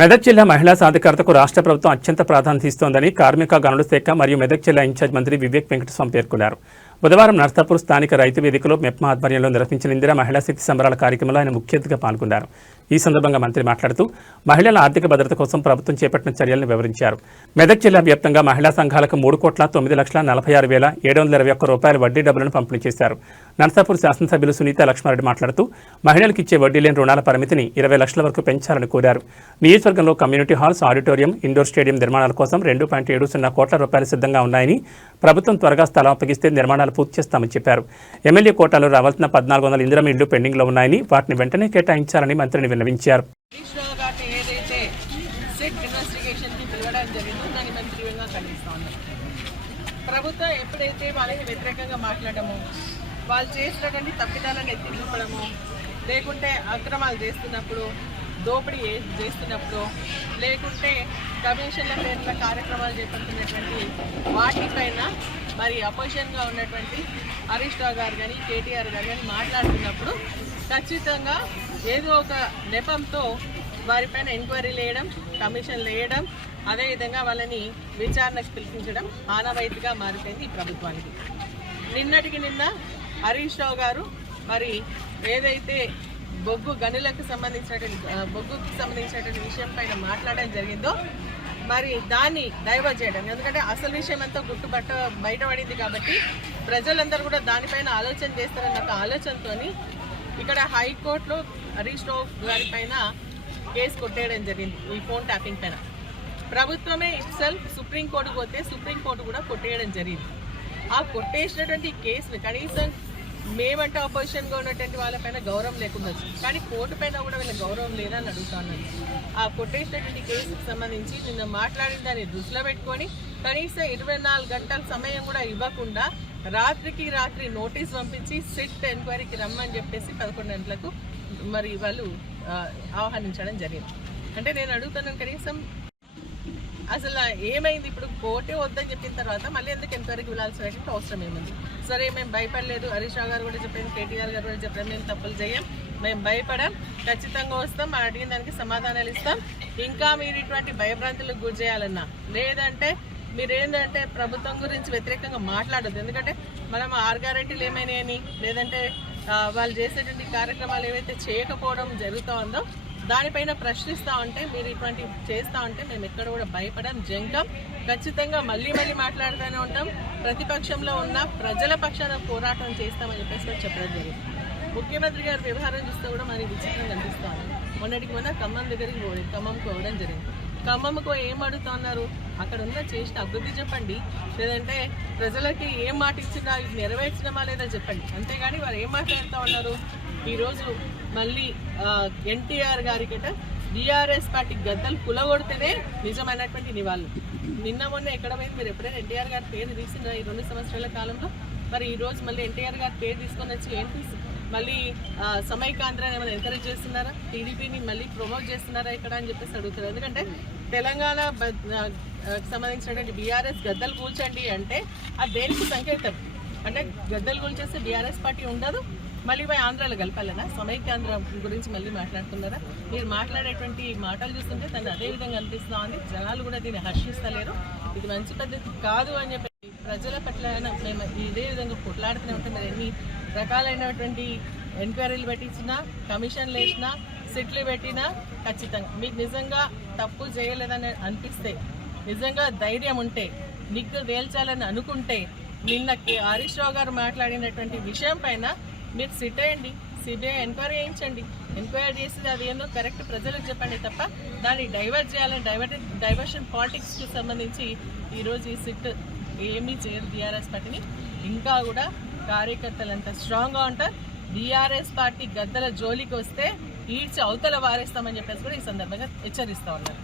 మెదక్ జిల్లా మహిళా సాధికారతకు రాష్ట్ర ప్రభుత్వం అత్యంత ప్రాధాన్యత ఇస్తోందని కార్మిక గనుల శాఖ మరియు మెదక్ జిల్లా ఇన్ఛార్జ్ మంత్రి వివేక్ వెంకటస్వామి పేర్కొన్నారు. బుధవారం నర్సాపూర్ స్థానిక రైతు వేదికలో మెప్మా ఆధ్వర్యంలో నిర్వహించిన ఇందిరా మహిళా శక్తి సంబరాల కార్యక్రమంలో ఆయన ముఖ్య అతిథిగా పాల్గొన్నారు. ఈ సందర్భంగా మంత్రి మాట్లాడుతూ మహిళల ఆర్థిక భద్రత కోసం ప్రభుత్వం చేపట్టిన చర్యలను వివరించారు. మెదక్ జిల్లా వ్యాప్తంగా మహిళా సంఘాలకు 3,09,46,721 రూపాయల వడ్డీ డబ్బులను పంపిణీ చేశారు. నర్సాపూర్ శాసనసభ్యులు సునీత లక్ష్మారెడ్డి మాట్లాడుతూ మహిళలకు ఇచ్చే వడ్డీ లేని రుణాల పరిమితిని 20 లక్షల వరకు పెంచాలని కోరారు. నియోజకవర్గంలో community halls, auditorium, indoor stadium నిర్మాణాల కోసం 2.70 కోట్ల రూపాయలు సిద్ధంగా ఉన్నాయని, ప్రభుత్వం త్వరగా స్థలం అప్పగిస్తే నిర్మాణాలు పూర్తి చేస్తామని చెప్పారు. ఎమ్మెల్యే కోటాలో రావాల్సిన 1,400 ఇందిరమ్మ ఇళ్లు పెండింగ్లో ఉన్నాయని, వాటిని వెంటనే కేటాయించాలని మంత్రిని విన్నవించారు. ప్రభుత్వం ఎప్పుడైతే వాళ్ళకి వ్యతిరేకంగా మాట్లాడము, వాళ్ళు చేసినటువంటి తప్పిదాలను ఎత్తి చూపడము, లేకుంటే అక్రమాలు చేస్తున్నప్పుడు, దోపిడీ చేస్తున్నప్పుడు, లేకుంటే కమిషన్ల పేర్ల కార్యక్రమాలు చేపడుతున్నటువంటి వాటిపైన మరి అపోజిషన్గా ఉన్నటువంటి హరీష్ రావు గారు కానీ, కేటీఆర్ గారు కానీ మాట్లాడుతున్నప్పుడు ఖచ్చితంగా ఏదో ఒక నెపంతో వారిపైన ఎంక్వైరీలు వేయడం, కమిషన్లు వేయడం, అదేవిధంగా వాళ్ళని విచారణకు పిలిపించడం ఆనవాయితీగా మారిపోయింది ఈ ప్రభుత్వానికి. నిన్నటికి నిన్న హరీష్ రావు గారు మరి ఏదైతే బొగ్గుకు సంబంధించినటువంటి విషయం పైన మాట్లాడడం జరిగిందో మరి దాన్ని డైవర్ట్ చేయడం, ఎందుకంటే అసలు విషయం అంతా బయటపడింది కాబట్టి ప్రజలందరూ కూడా దానిపైన ఆలోచన చేస్తారన్న ఒక ఆలోచనతో ఇక్కడ హైకోర్టులో హరీష్ రావు గారి పైన కేసు కొట్టేయడం జరిగింది. ఈ ఫోన్ ట్యాపింగ్ పైన ప్రభుత్వమే ఇట్సెల్ఫ్ సుప్రీంకోర్టు పోతే సుప్రీంకోర్టు కూడా కొట్టేయడం జరిగింది. ఆ కొట్టేసినటువంటి కేసుని కనీసం మేమంటే అపోజిషన్గా ఉన్నటువంటి వాళ్ళపైన గౌరవం లేకుండా, కానీ కోర్టు పైన కూడా వీళ్ళ గౌరవం లేదని అడుగుతాను. ఆ కొట్టేసినటువంటి కేసుకు సంబంధించి నిన్న మాట్లాడిన దాన్ని దృష్టిలో పెట్టుకొని కనీసం 24 గంటల సమయం కూడా ఇవ్వకుండా రాత్రికి రాత్రి నోటీస్ పంపించి సిట్ ఎంక్వైరీకి రమ్మని చెప్పేసి 11 గంటలకు మరి వాళ్ళు ఆహ్వానించడం జరిగింది. అంటే నేను అడుగుతున్నాను, కనీసం అసలు ఏమైంది? ఇప్పుడు కోర్టే వద్దని చెప్పిన తర్వాత మళ్ళీ ఎందుకు ఎంక్వైరీకి వెళ్ళాల్సినటువంటి అవసరం ఏముంది? సరే, మేము భయపడలేదు, హరీష్ రావు గారు కూడా చెప్పారు, కేటీఆర్ గారు కూడా చెప్పారు, మేము తప్పులు చేయం, మేము భయపడాం, ఖచ్చితంగా వస్తాం, మనం అడిగిన దానికి సమాధానాలు ఇస్తాం. ఇంకా మీరు ఇటువంటి భయభ్రాంతులకు గురి చేయాలన్నా, లేదంటే మీరేంటంటే ప్రభుత్వం గురించి వ్యతిరేకంగా మాట్లాడద్దు. ఎందుకంటే మనం 6 గ్యారెంటీలు ఏమైనాయని, లేదంటే వాళ్ళు చేసేటువంటి కార్యక్రమాలు ఏవైతే చేయకపోవడం జరుగుతూ ఉందో దానిపైన ప్రశ్నిస్తూ ఉంటే, మీరు ఇటువంటి చేస్తూ ఉంటే మేము ఎక్కడ కూడా భయపడం, జంకం, ఖచ్చితంగా మళ్ళీ మాట్లాడుతూనే ఉంటాం. ప్రతిపక్షంలో ఉన్న ప్రజల పక్షాన పోరాటం చేస్తామని చెప్పేసి చెప్పడం జరిగింది. ముఖ్యమంత్రి గారి వ్యవహారం చూస్తే కూడా మరి విచిత్రంగా అనిపిస్తూ ఉంది. మొన్నటికి ఖమ్మం దగ్గరికి ఖమ్మంకు పోవడం జరిగింది. ఖమ్మంకు ఏం అడుగుతా ఉన్నారు? అక్కడ ఉన్న చేసిన అభివృద్ధి చెప్పండి, లేదంటే ప్రజలకి ఏం మాట ఇచ్చినా నెరవేర్చినమా లేదా చెప్పండి. అంతేగాని వారు ఏం మాట్లాడుతూ ఉన్నారు? ఈరోజు మళ్ళీ ఎన్టీఆర్ గారికట బీఆర్ఎస్ పార్టీ గద్దలు కులగొడితేనే నిజమైనటువంటి నివాళులు. నిన్న మొన్న ఎక్కడ పోయింది? మీరు ఎప్పుడైనా ఎన్టీఆర్ గారి పేరు తీసిందా ఈ 2 సంవత్సరాల కాలంలో? మరి ఈరోజు మళ్ళీ ఎన్టీఆర్ గారి పేరు తీసుకొని వచ్చి ఏంటి మళ్ళీ సమైకాంధ్రాన్ని ఏమైనా ఎంకరేజ్ చేస్తున్నారా? టీడీపీని మళ్ళీ ప్రమోట్ చేస్తున్నారా ఇక్కడ అని చెప్పేసి అడుగుతారు. ఎందుకంటే తెలంగాణ సంబంధించినటువంటి బీఆర్ఎస్ గద్దలు కూల్చండి అంటే అది దేనికి సంకేతం? అంటే గద్దలు కూల్చేస్తే బీఆర్ఎస్ పార్టీ ఉండదు, మళ్ళీ ఆంధ్రాలో కలపాలనా? సమైక్యాంధ్ర గురించి మళ్ళీ మాట్లాడుతున్నారా? మీరు మాట్లాడేటువంటి మాటలు చూస్తుంటే తను అదే విధంగా అనిపిస్తూ ఉంది. జనాలు కూడా దీన్ని హర్షిస్తలేరు. ఇది మంచి పద్ధతి కాదు అని చెప్పి ప్రజల పట్ల మేము ఇదే విధంగా కొట్లాడుతూనే ఉంటాం. మరి ఎన్ని రకాలైనటువంటి ఎంక్వైరీలు పెట్టించినా, కమిషన్లు వేసినా, సిట్లు పెట్టినా ఖచ్చితంగా మీకు నిజంగా తప్పు చేయలేదని అనిపిస్తే, నిజంగా ధైర్యం ఉంటే, నిగ్గు తేల్చాలని అనుకుంటే, నిన్న హరీష్ రావు గారు మాట్లాడినటువంటి విషయం పైన మీరు సిట్ అయ్యండి, సిబిఐ ఎంక్వైరీ చేయించండి. ఎంక్వైరీ చేసి అది ఏందో కరెక్ట్ ప్రజలకు చెప్పండి తప్ప దాన్ని డైవర్ట్ చేయాలని డైవర్షన్ పాలిటిక్స్కి సంబంధించి ఈరోజు ఈ సిట్ ఏమీ చేయదు బీఆర్ఎస్ పార్టీని. ఇంకా కూడా కార్యకర్తలంతా స్ట్రాంగ్గా ఉంటారు. బీఆర్ఎస్ పార్టీ గద్దల జోలికి వస్తే ఈడ్చి అవతల వారేస్తామని చెప్పేసి కూడా ఈ సందర్భంగా హెచ్చరిస్తూ ఉన్నారు.